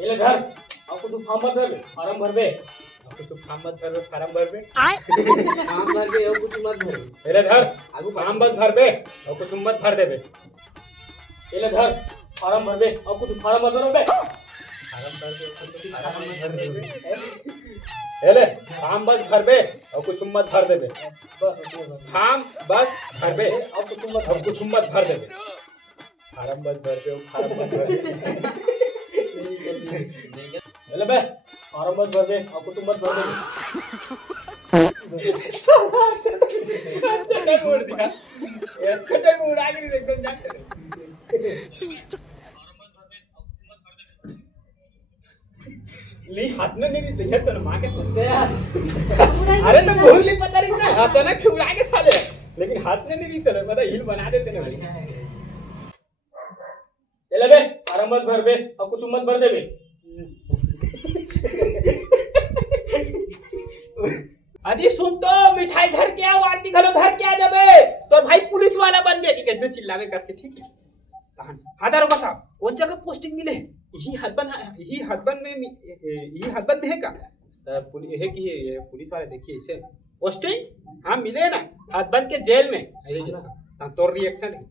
एले धर आपको तू फॉर्म मत भरबे फार्म भरबे आपको तू फॉर्म मत भरबे फार्म भरबे फॉर्म भरबे और कुछ मत भरबे एले धर आगु फॉर्म मत भरबे और कुछ मत भर देबे एले धर फार्म भरबे और कुछ फार्म मत भरबे फार्म भरबे फार्म मत भर देबे एले फॉर्म बस भरबे और कुछ मत भर देबे फॉर्म बस भरबे और कुछ मत भर देबे फार्म बस भरबे और फार्म मत भर देबे एले बे फार्म बस भरबे और कुछ मत भर देबे अच्छा मोड़ दिखा अच्छा मोड़ आगे नहीं एकदम जाते ली हंसने नहीं दिया तो मां के सुनते यार अरे तो भूल नहीं पता नहीं ना अचानक से उड़ा के साले लेकिन हंसने नहीं तो पता हिल बना देते ना भाई एले बे फार्म मत भरबे और कुछ मत भर देबे अजी सुन तो मिठाई धर के आओ आंटी घरो धर के आ जाबे तो भाई पुलिस वाला बन गया कि कैसे चिल्लावे कस के ठीक है कहां हादारो का साहब कौन जगह पोस्टिंग मिले यही हसबैंड में है का पुलिस है कि पुलिस वाले देखिए इसे पोस्टिंग हां मिले ना हसबैंड के जेल में तो रिएक्शन है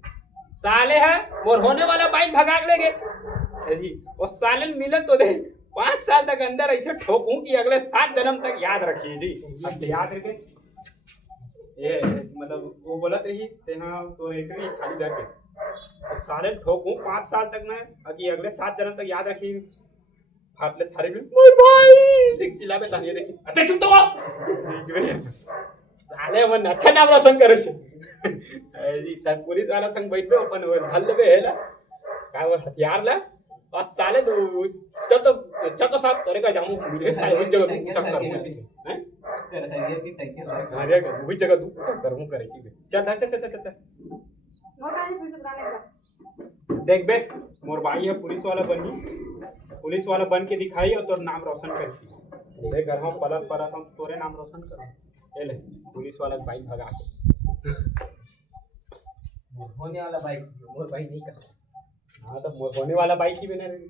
साले है मोर होने वाला बाइक भगा ले गए जी और साले मिलन तो दे 5 साल तक अंदर ऐसे ठोकूं कि अगले 7 जन्म तक याद रखिए जी अब याद रखे ये मतलब वो बोलत रही ते हां तो एकरी खाली जाके और साले ठोकूं 5 साल तक मैं अभी अगले 7 जन्म तक याद रखी फाटले थारे में मोर भाई देख चिल्लाबे तानी देखी अते चुप तो ठीक है साले मन अच्छा नाम रोशन करे छे जी तक पुलिस वाला संग बैठबे अपन धल लेबे हेला का वो हथियार ला और साले तो चतो साहब तोरे का जामू मिले साले उस जगह तू टक्कर हैं अरे की टक्कर अरे वही जगह तू टक्कर हूं करे छी चल चल मोर काहे पुलिस बनाने का देख बे मोर भाई है पुलिस वाला बन के दिखाई और तोर नाम रोशन करती देख घर हम पलट पलट हम तोरे नाम रोशन कर ले पुलिस वाला बाइक भगा के होने वाला बाइक मोर भाई नहीं कर हाँ तो होने वाला बाइक ही बना रही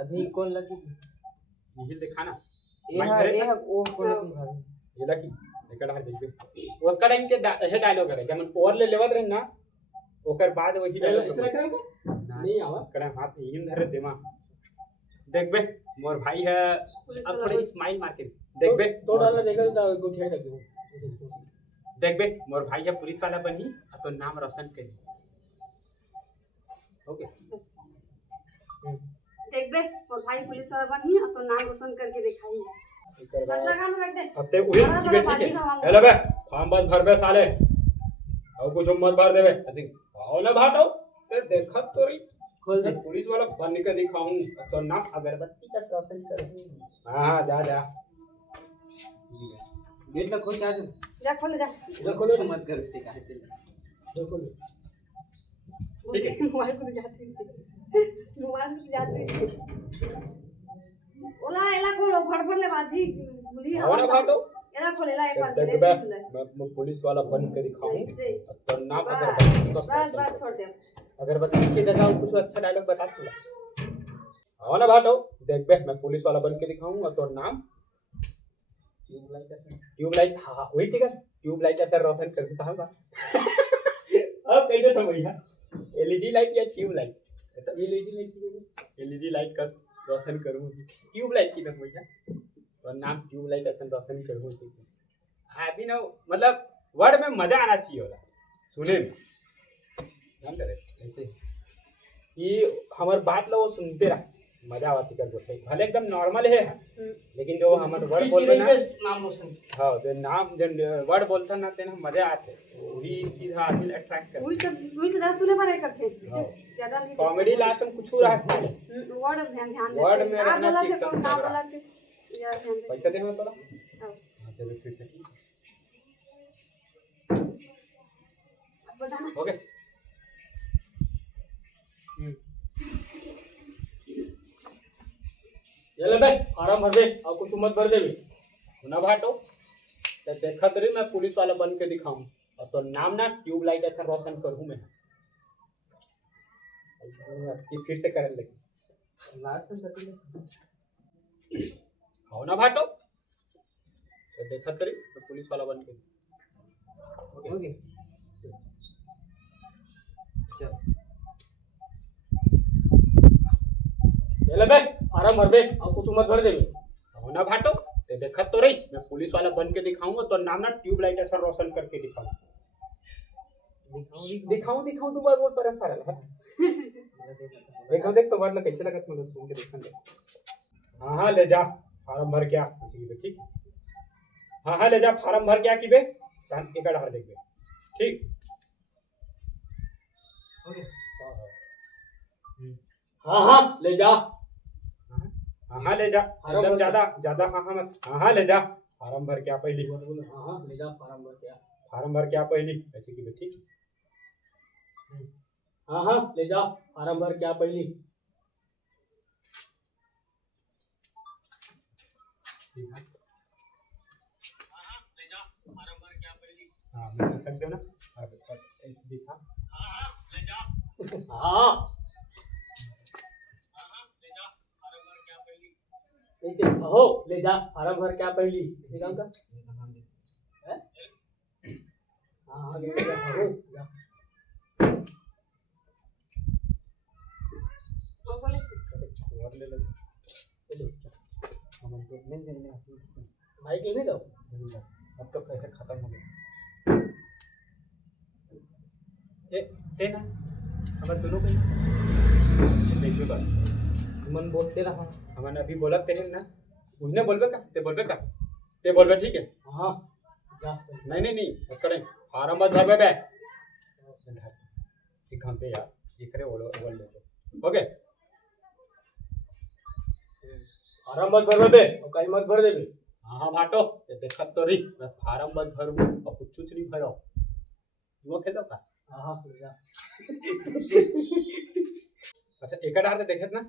अभी कौन लगी ये दिखाना ये वो कौन लगी ये लगी लेकर हट दे वो का टाइम के है डायलॉग है जब और ले लेवत रहे ना ओकर बाद वही डायलॉग नहीं आवा कड़ा हाथ इन धरे दिमाग देख बे मोर भाई है अब थोड़ी स्माइल मार के देख बे तो डालना देखा तो कुछ है देख बे मोर भाई है पुलिस वाला बनी तो नाम रोशन करी ओके देख बे मोर भाई पुलिस वाला बनी तो नाम रोशन करके दिखाई मत लगा ना रख दे अब ते उहे की बेटी के हेलो बे फॉर्म बस भर बे साले और कुछ मत भर देबे अति आओ ना भाटो ते देखत तोरी खोल दे पुलिस वाला बन के दिखाऊं तो नाम अगरबत्ती का रोशन करूं हां जा गेट ना खोल के जा खोल जा मत कर इससे काहे चल खोल ठीक है मोबाइल को जाती से ओला एला खोलो फटफट ले बाजी भूली आओ ना भाटो एला खोल एला एक बार मैं पुलिस वाला बन के दिखाऊं तो नाम बस छोड़ दे अगरबत्ती की जगह कुछ अच्छा डायलॉग बता थोड़ा आओ ना भाटो देख बे मैं पुलिस वाला बन के दिखाऊंगा तो नाम ट्यूबलाइट हाँ वही ठीक है ट्यूबलाइट ऐसा रोशन कर देता होगा अब कैसे था भैया एलईडी लाइट या ट्यूबलाइट तो एलईडी लाइट का रोशन करूँ ट्यूबलाइट की तरह भैया और नाम ट्यूबलाइट ऐसा रोशन करूँ आदि ना मतलब वर्ड में मजा आना चाहिए वाला सुने में ध्यान करे ऐसे कि हमारे बात लो वो सुनते रहा मजा आती कर बोलते भले एकदम नॉर्मल है लेकिन जो हमारे वर्ड बोलते ना नाम रोशन हां जो नाम जो वर्ड बोलता ना तेन मजा आते वही चीज आदमी अट्रैक्ट करते वही तो सुने पर करते ज्यादा नहीं कॉमेडी लास्ट में कुछ रहा साले वर्ड ध्यान वर्ड में रहना चाहिए पैसा दे मैं तोरा हां चलो फिर से ओके ये ले बे फार्म भर दे और कुछ मत भर देबे ना भाटो तो देखत रही मैं पुलिस वाला बन के दिखाऊं और तो नाम ना ट्यूबलाइट ऐसा रोशन करूं मैं फिर से करने लगी हो ना भाटो तो देखा करी तो पुलिस वाला बन के ओके चल बे फार्म भर बे और कुटुंब भर देबे हो ना भाटो ते देखत तो रही मैं पुलिस वाला बन के दिखाऊंगा तो नाम ना ट्यूबलाइट ऐसा रोशन करके दिखाऊंगा दिखाऊं तू बार बहुत बड़ा सारा है देख तो वर्ड कैसे लगत मुझे सुन के देखन दे हां ले जा फार्म भर के आ इसी पे ठीक हां ले जा फार्म भर के आ की बे कान एक डाल देबे ठीक ओके हां ले जा हां ले जा एकदम ज्यादा हां मत हां ले जा फार्म भर के आ पहली हां ले जा फार्म भर के आ पहली ऐसे की बे ठीक हाँ ले जा फार्म भर के आ पहली ले जा फार्म भर के आ पहली हाँ मैं कर सकते हो ना दिखा ले जा हाँ ले जा फार्म भर के आ पहली हो ले जा फार्म भर के आ पहली इसी काम का हाँ ले जा बाइक लेने दो अब तो कैसे खत्म हो गया ना हमारे दोनों को देखिए बात मन बोलते रहा हमने अभी बोला तेरे ना उन्हें बोलबे ठीक है हाँ नहीं करे फार्म मत भर बे ठीक हम पे यार ये करे बोल लेते ओके फार्म मत भर बे और कहीं मत भर देबे हां भाटो ये देखत तो रही मैं फार्म मत भर और कुछ नहीं भरो वो खेलो का हां अच्छा एक डार दे देखत ना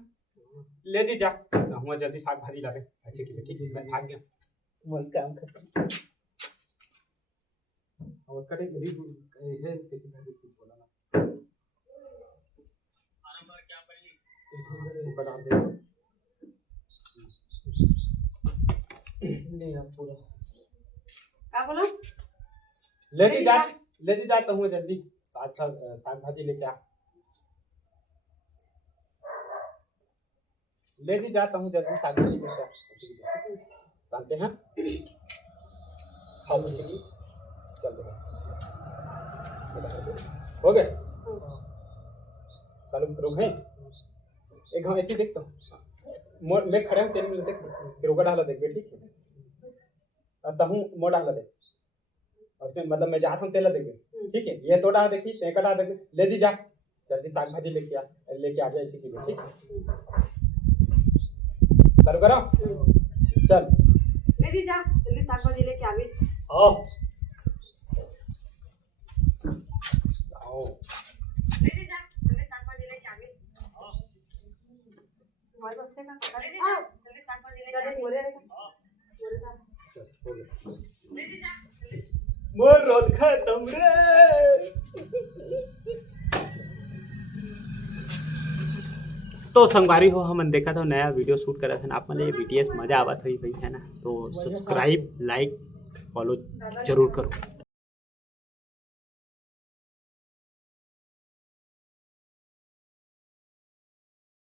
ले जी जा हम जल्दी साग भाजी लावे ऐसे की ठीक मैं भाग गया मन काम खत्म और कटे गरीब है किसी ने बोला ना फार्म भर क्या पहली ऊपर डाल दे नहीं पूरा क्या बोलो ले जी जाता हूँ जल्दी साग भाजी लेके आ ले जी जाता हूँ जल्दी साग भाजी लेके आ जानते हैं खाओ चलिए चलते हैं हो गए चालू रुक है एक हम ऐसे देखता हूँ मैं खड़े हूँ तेरे में देख फिर ऊपर डाला देख ठीक है अब हूँ मोड़ डाला देख और मतलब मैं जाता हूँ तेला देख ठीक है ये तो डाल देखी ते कटा देख ले जी जा जल्दी साग भाजी लेके आ जाए इसी की ठीक चालू करो चल ले जी जा जल्दी साग भाजी लेके आवी आओ ले जी जा जल्दी साग भाजी लेके आवी मोर बसते का ले जी जा जल्दी साग भाजी लेके आवी मोरे रे चल हो गया ले जी जा मोर रोज खत्म रे तो संगवारी हो हमन देखा था नया वीडियो शूट करा था आप मैंने ये BTS मजा आवत हुई भाई है ना तो सब्सक्राइब लाइक फॉलो जरूर करो।